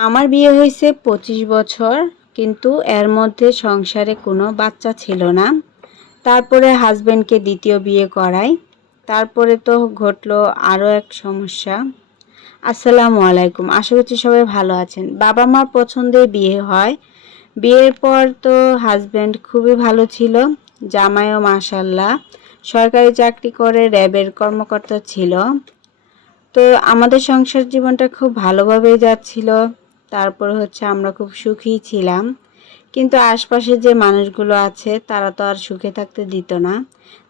আমার বিয়ে হয়েছে পঁচিশ বছর, কিন্তু এর মধ্যে সংসারে কোনো বাচ্চা ছিল না। তারপরে হাজব্যান্ডকে দ্বিতীয় বিয়ে করাই। তারপরে তো ঘটলো আরও এক সমস্যা। আসসালামু আলাইকুম, আশা করছি সবাই ভালো আছেন। বাবা মার পছন্দে বিয়ে হয়। বিয়ের পর তো হাজব্যান্ড খুবই ভালো ছিল, জামাইও মাশাল্লাহ সরকারি চাকরি করে র্যাবের কর্মকর্তা ছিল। তো আমাদের সংসার জীবনটা খুব ভালোভাবেই যাচ্ছিল। তারপর হচ্ছে আমরা খুব সুখী ছিলাম। কিন্তু আশপাশে যে মানুষগুলো আছে, তারা তো আর সুখে থাকতে দিত না।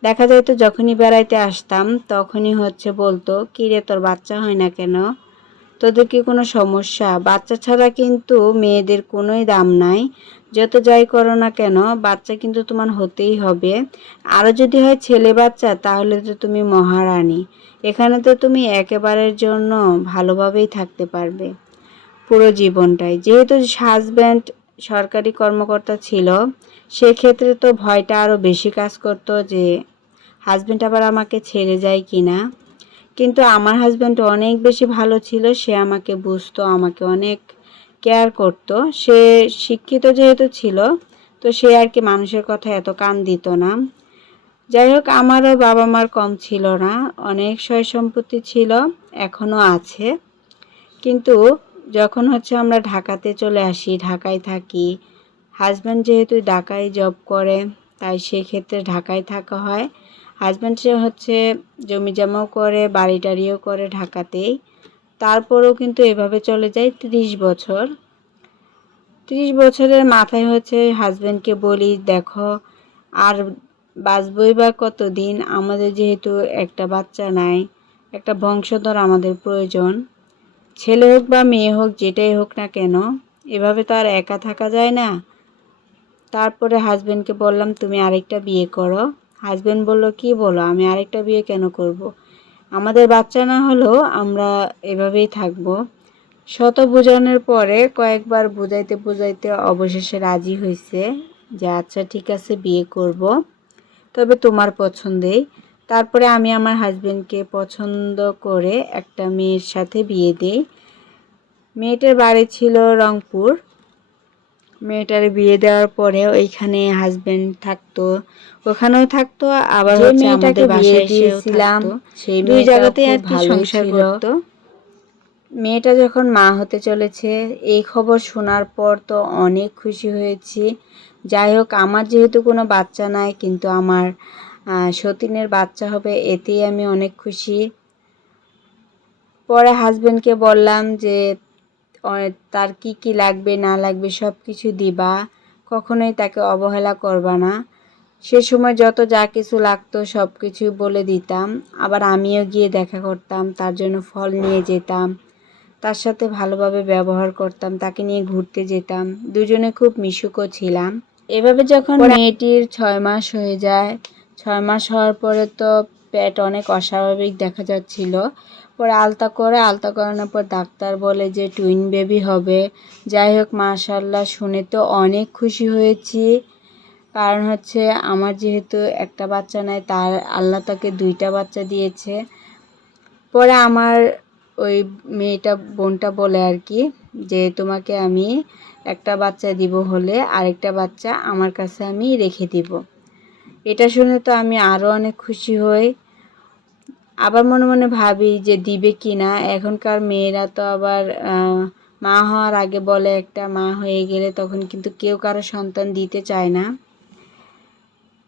দেখা যায় তো যখনই বেড়াইতে আসতাম, তখনই হচ্ছে বলতো, কিরে, তোর বাচ্চা হয় না কেন? তোদের কি কোনো সমস্যা? বাচ্চা ছাড়া কিন্তু মেয়েদের কোনোই দাম নাই। যত যাই করো না কেন, বাচ্চা কিন্তু তোমার হতেই হবে। আরও যদি হয় ছেলে বাচ্চা, তাহলে তো তুমি মহারানী। এখানে তো তুমি একেবারের জন্য ভালোভাবেই থাকতে পারবে। পুরো জীবনটাই। যেহেতু হাজব্যান্ড সরকারি কর্মকর্তা ছিল, সেক্ষেত্রে তো ভয়টা আরও বেশি কাজ করতো যে হাজব্যান্ড আবার আমাকে ছেড়ে যায় কি না কিন্তু আমার হাজব্যান্ড অনেক বেশি ভালো ছিল, সে আমাকে বুঝতো, আমাকে অনেক কেয়ার করত। সে শিক্ষিত যেহেতু ছিল, তো সে আর কি মানুষের কথা এত কান দিত না। যাই হোক, আমারও বাবা মার কম ছিল না, অনেক সয় সম্পত্তি ছিল এখনও আছে। কিন্তু যখন হচ্ছে আমরা ঢাকাতে চলে আসি, ঢাকায় থাকি হাজব্যান্ড যেহেতু ঢাকায় জব করে, তাই সেক্ষেত্রে ঢাকায় থাকা হয়। হাজব্যান্ড সে হচ্ছে জমি জমাও করে বাড়ি টাড়িও করে ঢাকাতেই। তারপরেও কিন্তু এভাবে চলে যায় ত্রিশ বছর। ত্রিশ বছরের মাথায় হচ্ছে হাজব্যান্ডকে বলি, দেখো, আর বাঁচবই বা কতদিন? আমাদের যেহেতু একটা বাচ্চা নাই, একটা বংশধর আমাদের প্রয়োজন। ছেলে হোক বা মেয়ে হোক, যেটাই হোক না কেন, এভাবে তো আর একা থাকা যায় না। তারপরে হাজব্যান্ডকে বললাম, তুমি আরেকটা বিয়ে করো। হাজব্যান্ড বলল, কি বলো? আমি আরেকটা বিয়ে কেন করব। আমাদের বাচ্চা না হলেও আমরা এভাবেই থাকব। শত বোঝানোর পরে কয়েকবার বুঝাইতে বুঝাইতে অবশেষে রাজি হয়েছে যে আচ্ছা ঠিক আছে, বিয়ে করব। তবে তোমার পছন্দেই। তারপরে আমি আমার হাজব্যান্ডকে পছন্দ করে একটা মেয়ের সাথে বিয়ে দিই। মেয়েটার বাড়ি ছিল রংপুর। মেয়েটার বিয়ে দেওয়ার পরে ওইখানে হাজবেন্ড থাকতো ওখানেও থাকতো আবার মেয়েটাকে বিয়ে দিয়েছিলাম, সেই দুই জায়গাতে জায়গাতেই আর সংসার করতো। মেয়েটা যখন মা হতে চলেছে এই খবর শোনার পর তো অনেক খুশি হয়েছি। যাই হোক আমার যেহেতু কোনো বাচ্চা নাই কিন্তু আমার সতীনের বাচ্চা হবে এতেই আমি অনেক খুশি। পরে হাজবেন্ডকে বললাম যে তার কি কি লাগবে না লাগবে সব কিছু দিবা কখনোই তাকে অবহেলা করবা না। সে সময় যত যা কিছু লাগতো সব কিছু বলে দিতাম। আবার আমিও গিয়ে দেখা করতাম তার জন্য ফল নিয়ে যেতাম তার সাথে ভালোভাবে ব্যবহার করতাম তাকে নিয়ে ঘুরতে যেতাম। দুজনে খুব মিশুকও ছিলাম। এভাবে যখন মেয়েটির ছয় মাস হয়ে যায় ছয় মাস হওয়ার পরে তো পেট অনেক অস্বাভাবিক দেখা যাচ্ছিল। পরে আলতা করে, আলতা করানোর পর ডাক্তার বলে যে টুইন বেবি হবে। যাই হোক, মাশাল্লাহ, শুনে তো অনেক খুশি হয়েছি। কারণ হচ্ছে আমার যেহেতু একটা বাচ্চা নাই, তার আল্লাহ তাকে দুইটা বাচ্চা দিয়েছে। পরে আমার ওই মেয়েটা, বোনটা বলে আর কি যে তোমাকে আমি একটা বাচ্চা দিব হলে আরেকটা বাচ্চা আমার কাছে আমি রেখে দিব। এটা শুনে তো আমি আরও অনেক খুশি হই। আবার মনে মনে ভাবি যে দিবে কি না এখনকার মেয়েরা তো আবার মা হওয়ার আগে বলে একটা মা হয়ে গেলে তখন কিন্তু কেউ কারও সন্তান দিতে চায় না।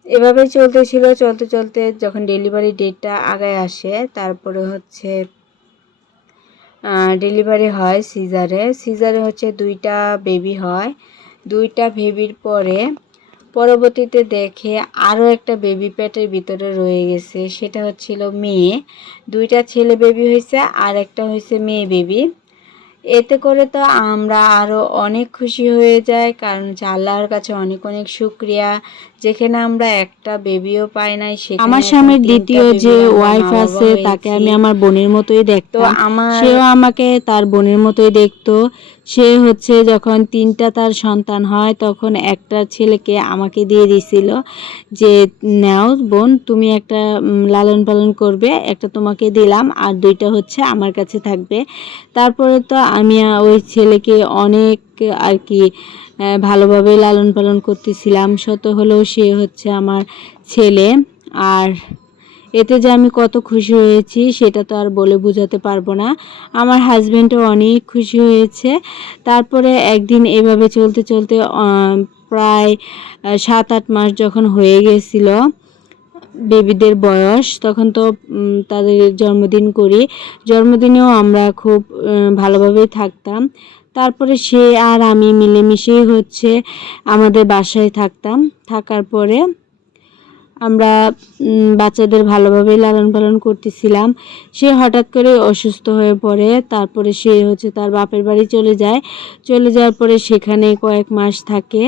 এভাবে চলতেছিল চলতে চলতে যখন ডেলিভারি ডেটটা আগায় আসে, তারপরে হচ্ছে ডেলিভারি হয় সিজারে সিজারে হচ্ছে দুইটা বেবি হয়। দুইটা বেবির পরে পরবর্তীতে দেখে আরও একটা বেবি প্যাটের ভিতরে রয়ে গেছে। সেটা হচ্ছিল মেয়ে। দুইটা ছেলে বেবি হয়েছে আর একটা হয়েছে মেয়ে বেবি এতে করে তো আমরা আরও অনেক খুশি হয়ে যাই, কারণ আল্লাহর কাছে অনেক অনেক শুক্রিয়া। যেখানে আমরা একটা বেবিও পাই নাই সে আমার স্বামীর দ্বিতীয় যে ওয়াইফ আছে তাকে আমি আমার বোনের মতোই দেখতো আমার সেও আমাকে তার বোনের মতোই দেখতো। সে হচ্ছে যখন তিনটা তার সন্তান হয় তখন একটা ছেলেকে আমাকে দিয়ে দিছিল যে নাও বোন তুমি একটা লালন পালন করবে একটা তোমাকে দিলাম আর দুইটা হচ্ছে আমার কাছে থাকবে। তারপরে তো আমি ওই ছেলেকে অনেক আর কি ভালোভাবে লালন পালন করতেছিলাম। শত হলেও সে হচ্ছে আমার ছেলে। আর এতে যে আমি কত খুশি হয়েছি, সেটা তো আর বলে বোঝাতে পারব না। আমার হাজব্যান্ডও অনেক খুশি হয়েছে। তারপরে একদিন এভাবে চলতে চলতে প্রায় সাত আট মাস যখন হয়ে গেছিল বেবিদের বয়স, তখন তো তাদের জন্মদিন করি। জন্মদিনেও আমরা খুব ভালোভাবেই থাকতাম। তারপরে সে আর আমি মিলেমিশেই হচ্ছে আমাদের বাসায় থাকতাম। থাকার পরে আমরা বাচ্চাদের ভালোভাবে লালন পালন করতেছিলাম। সে হঠাৎ করে অসুস্থ হয়ে পড়ে, তারপরে সে হচ্ছে তার বাপের বাড়ি চলে যায়। চলে যাওয়ার পরে সেখানে কয়েক মাস থাকে।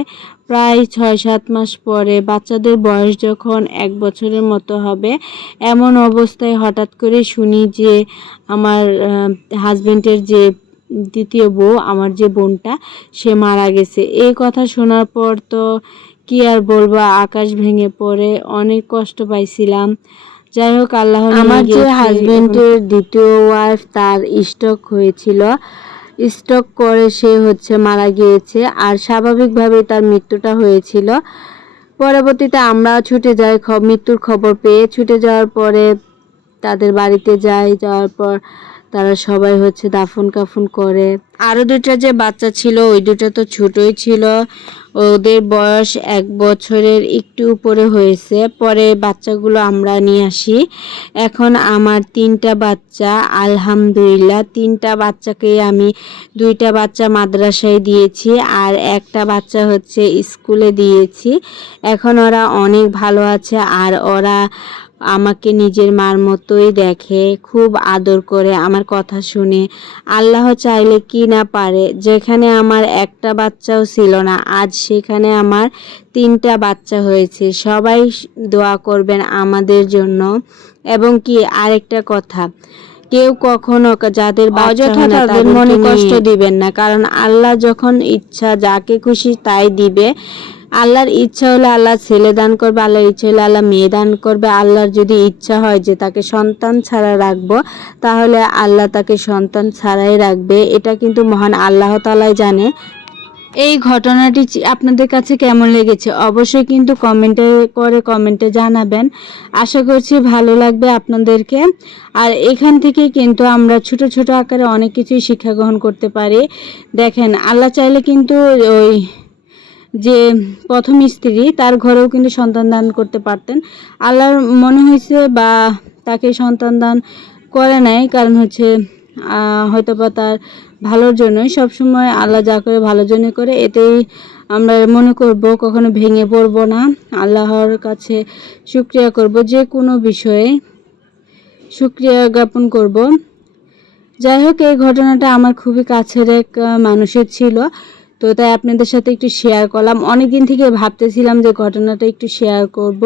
প্রায় ছয় সাত মাস পরে বাচ্চাদের বয়স যখন এক বছরের মতো হবে, এমন অবস্থায় হঠাৎ করে শুনি যে আমার হাজবেন্ডের যে দ্বিতীয় বউ, আমার যে বোনটা, সে মারা গেছে। এই কথা শোনার পর তো কি আর বলব আকাশ ভেঙে পড়ে অনেক কষ্ট পাইছিলাম। যাই হোক আল্লাহ আমার যে হাজবেন্ডের দ্বিতীয় ওয়াইফ তার স্ট্রোক হয়েছিল। স্ট্রোক করে সে হচ্ছে মারা গিয়েছে আর স্বাভাবিকভাবে তার মৃত্যুটা হয়েছিল। পরবর্তীতে আমরা ছুটে যাই মৃত্যুর খবর পেয়ে। ছুটে যাওয়ার পরে তাদের বাড়িতে যাই যাওয়ার পর তারা সবাই হচ্ছে দাফন কাফন করে। আরও দুটা যে বাচ্চা ছিল, ওই দুটো তো ছোটই ছিল। ওদের বয়স এক বছরের একটু উপরে হয়েছে। পরে বাচ্চাগুলো আমরা নিয়ে আসি। এখন আমার তিনটা বাচ্চা, আলহামদুলিল্লাহ। তিনটা বাচ্চাকে আমি, দুইটা বাচ্চা মাদ্রাসায় দিয়েছি আর একটা বাচ্চা হচ্ছে স্কুলে দিয়েছি। এখন ওরা অনেক ভালো আছে আর ওরা আমাকে নিজের মার মতোই দেখে খুব আদর করে আমার কথা শুনে। আল্লাহ চাইলে কি না পারে যেখানে আমার একটা বাচ্চাও ছিল না আজ সেখানে আমার তিনটা বাচ্চা হয়েছে। সবাই দোয়া করবেন আমাদের জন্য। এবং কি আরেকটা কথা কেউ কখনো যাদের অযথা তাদের মনে কষ্ট দিবেন না কারণ আল্লাহ যখন ইচ্ছা যাকে খুশি তাই দিবে। আল্লাহর ইচ্ছা হলে আল্লাহ ছেলে দান করবে, আল্লাহর ইচ্ছা হলে আল্লাহ মেয়ে দান করবে। আল্লাহর যদি ইচ্ছা হয় যে তাকে সন্তান ছাড়া রাখব, তাহলে আল্লাহ তাকে সন্তান ছাড়াই রাখবে। এটা কিন্তু মহান আল্লাহ তালাই জানে। এই ঘটনাটি আপনাদের কাছে কেমন লেগেছে? অবশ্যই কিন্তু কমেন্টে করে কমেন্টে জানাবেন। আশা করছি ভালো লাগবে আপনাদেরকে। আর এখান থেকে কিন্তু আমরা ছোট ছোট আকারে অনেক কিছুই শিক্ষা গ্রহণ করতে পারি। দেখেন, আল্লাহ চাইলে কিন্তু ওই যে প্রথম স্ত্রী, তার ঘরেও কিন্তু সন্তান দান করতে পারতেন। আল্লাহর মনে হয়েছে বা তাকে সন্তান দান করে নাই, কারণ হচ্ছে হয়তো বা তার ভালোর জন্যই। সবসময় আল্লাহ যা করে ভালোর জন্য করে, এতেই আমরা মনে করব, কখনো ভেঙে পড়ব না। আল্লাহর কাছে শুক্রিয়া করব, যে কোনো বিষয়ে শুক্রিয়া জ্ঞাপন করব। যাই হোক, এই ঘটনাটা আমার খুবই কাছের এক মানুষের ছিল। তো তাই আপনাদের সাথে একটু শেয়ার করলাম। অনেক দিন থেকে ভাবতেছিলাম যে ঘটনাটা একটু শেয়ার করব।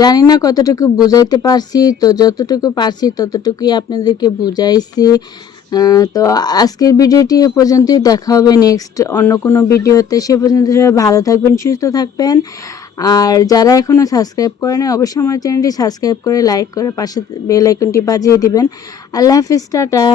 জানি না কতটুকু বুঝাইতে পারছি, তো যতটুকু পারছি ততটুকুই আপনাদেরকে বুঝাইছি। তো আজকের ভিডিওটি এ পর্যন্তই। দেখা হবে নেক্সট অন্য কোনো ভিডিওতে। সে পর্যন্ত সবাই ভালো থাকবেন, সুস্থ থাকবেন। আর যারা এখনও সাবস্ক্রাইব করেনি অবশ্যই আমার চ্যানেলটি সাবস্ক্রাইব করে লাইক করে পাশে বেল আইকনটি বাজিয়ে দিবেন। আল্লাহ হাফিজ, টাটা।